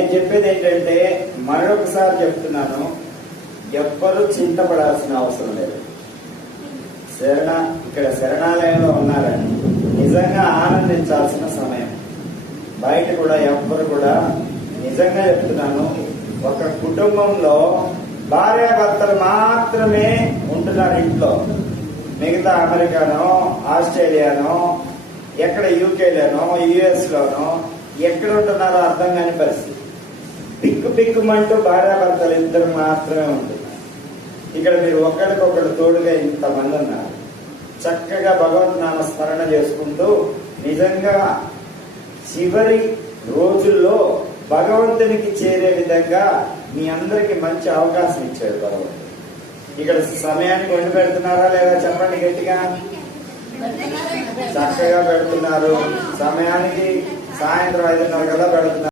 నేను చెప్పేది ఏంటంటే మరొకసారి చెప్తున్నాను, ఎవ్వరూ చింతపడాల్సిన అవసరం లేదు. ఇక్కడ శరణాలయంలో ఉన్నారని నిజంగా ఆనందించాల్సిన సమయం. బయట కూడా ఎవ్వరు కూడా, నిజంగా చెప్తున్నాను, ఒక కుటుంబంలో భార్యాభర్తలు మాత్రమే ఉంటున్నారు ఇంట్లో. మిగతా అమెరికానో, ఆస్ట్రేలియానో, ఎక్కడ యూకేలోనో, యుఎస్ లోనో ఎక్కడ ఉంటున్నారో అర్థం కాని పరిస్థితి. పిక్కుమంటూ భార్యాభర్తలు ఇద్దరు మాత్రమే ఉంటున్నారు. ఇక్కడ మీరు ఒకరికొకరు తోడుగా ఇంతమంది ఉన్నారు. చక్కగా భగవత్ నామ స్మరణ చేసుకుంటూ నిజంగా చివరి రోజుల్లో భగవంతునికి చేరే విధంగా మీ అందరికి మంచి అవకాశం ఇచ్చాడు భగవంతుడు. ఇక్కడ సమయానికి వండి పెడుతున్నారా లేదా చెప్పండి గట్టిగా. చక్కగా పెడుతున్నారు. సమయానికి సాయంత్రం 5:30 కల్లా పెడుతున్నారు.